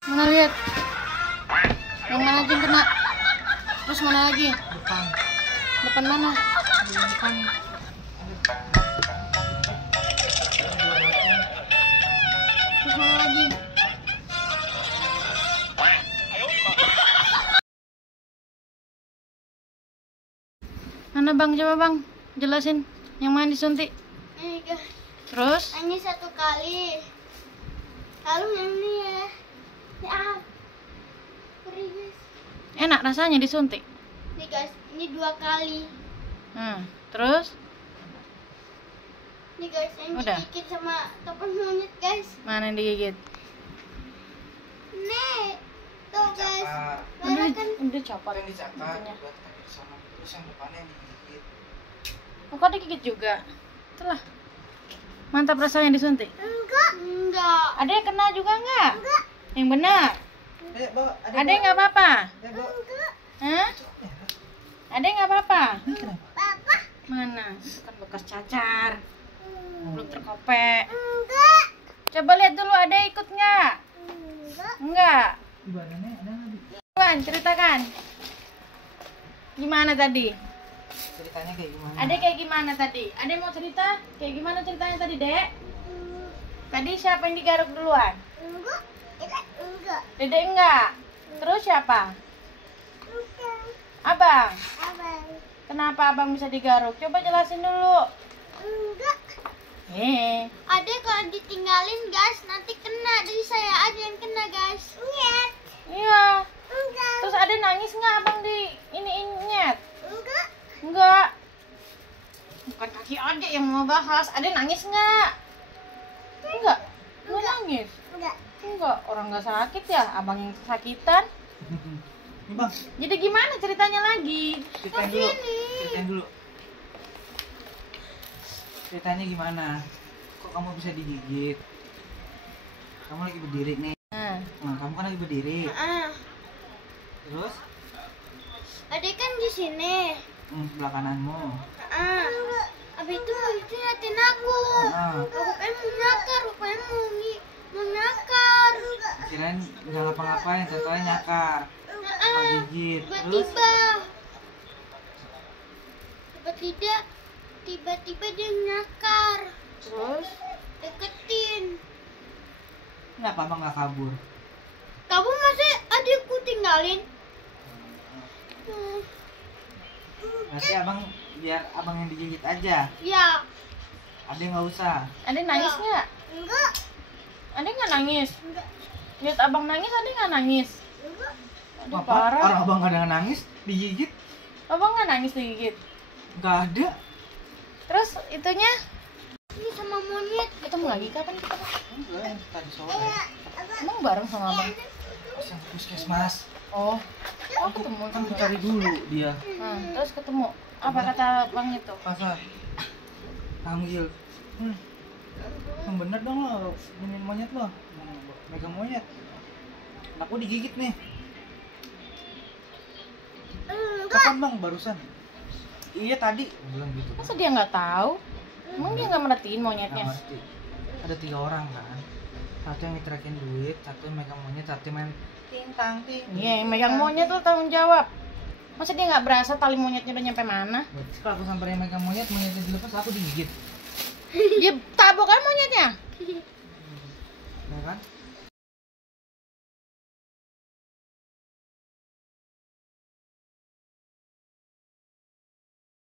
Mana lihat? Yang mana aja yang kena? Terus mana lagi? Depan. Depan mana? Depan. Terus mana lagi? Mana bang? Coba bang, jelasin yang mana disuntik. Ini guys, Terus? ini 1 kali. Lalu yang ini ya. Ya. Perih guys. Enak rasanya disuntik. Nih guys, ini 2 kali. Terus? Nih guys, yang Udah. digigit sama topan monyet guys. Mana yang digigit? Nih. Tuh guys. Udah, Lara kan udah copot. Yang dicakar, itunya. buat kaki sana. Terus yang depannya yang digigit. Oh, kok digigit juga? Itulah. Mantap rasanya disuntik. enggak. Ada yang kena juga nggak? Yang benar. Bawa. Ada yang nggak apa-apa? Bawa. Hah? Ada yang nggak apa-apa? Ini kenapa? Papa. Mana? Itu kan bekas cacar. Belum terkopek. Enggak. Coba lihat dulu ada ikut nggak? Enggak. Enggak. Di badannya ada nggak? Wan, ceritakan. Gimana tadi? Ceritanya kayak gimana? Adek kayak gimana tadi? Adek mau cerita? Kayak gimana ceritanya tadi, Dek? Tadi siapa yang digaruk duluan? Enggak. Enggak. Dedek enggak? Terus siapa? Enggak. Abang. Abang. Kenapa abang bisa digaruk? Coba jelasin dulu. Enggak. Adek kalau ditinggalin guys nanti kena, jadi saya aja yang kena guys. Nyet. Iya. Enggak. Terus adek nangis nggak abang di ini nyet? Enggak. Enggak. Bukan kaki adek yang mau bahas. Adek nangis nggak? Enggak. Enggak nangis. Enggak. Enggak. Orang nggak sakit ya. Abang yang kesakitan. Ini bang, Jadi gimana ceritanya lagi? ceritain dulu. Ceritain dulu. Ceritanya gimana? Kok kamu bisa digigit? Kamu lagi berdiri nih. Nah, kamu kan lagi berdiri. Terus, Adek kan di sini. sebelah kananmu. Abis itu monyetnya liatin aku. Nah, Aku pengen mau nyakar, rupanya mau nyakar. kirain nggak ngapa-ngapain, ternyata nyakar. Mau gigit. Terus, Tiba-tiba dia nyakar. Terus? Deketin. kenapa abang nggak kabur? Kamu masih adikku tinggalin? Nanti abang biar abang yang digigit aja. Ya. Ada nggak usah. Adek nangis nggak? Enggak. Adek nggak nangis? Enggak. Lihat abang nangis, adek nggak nangis? Enggak. Aduh, Apa? parah. Orang abang nggak ada yang nangis, digigit? Abang nggak nangis digigit? Nggak ada. Terus itunya Ini sama monyet. ketemu lagi kapan ketemu? Enggak, yang tadi sore. Emang bareng sama abang? Pas yang puskesmas. Oh ketemu. Kan cari dulu dia. Terus ketemu. Apa kata bang itu? Pasal panggil. Yang bener dong lo, ini monyet lo. Megang monyet. Aku digigit nih. Kapan bang barusan? Iya tadi. Bilang gitu. Masa dia nggak tahu? Emang dia nggak merhatiin Nggak monyetnya? ngerti. Ada 3 orang kan. Satu yang ngetrekin duit, satu yang megang monyet, satu yang main ting tang ting. Iya, yang megang monyet tuh tanggung jawab. Masa dia nggak berasa tali monyetnya udah nyampe mana? Berarti kalau aku sampai yang megang monyetnya dilepas, aku digigit. Dia tabok kan monyetnya? Ya kan?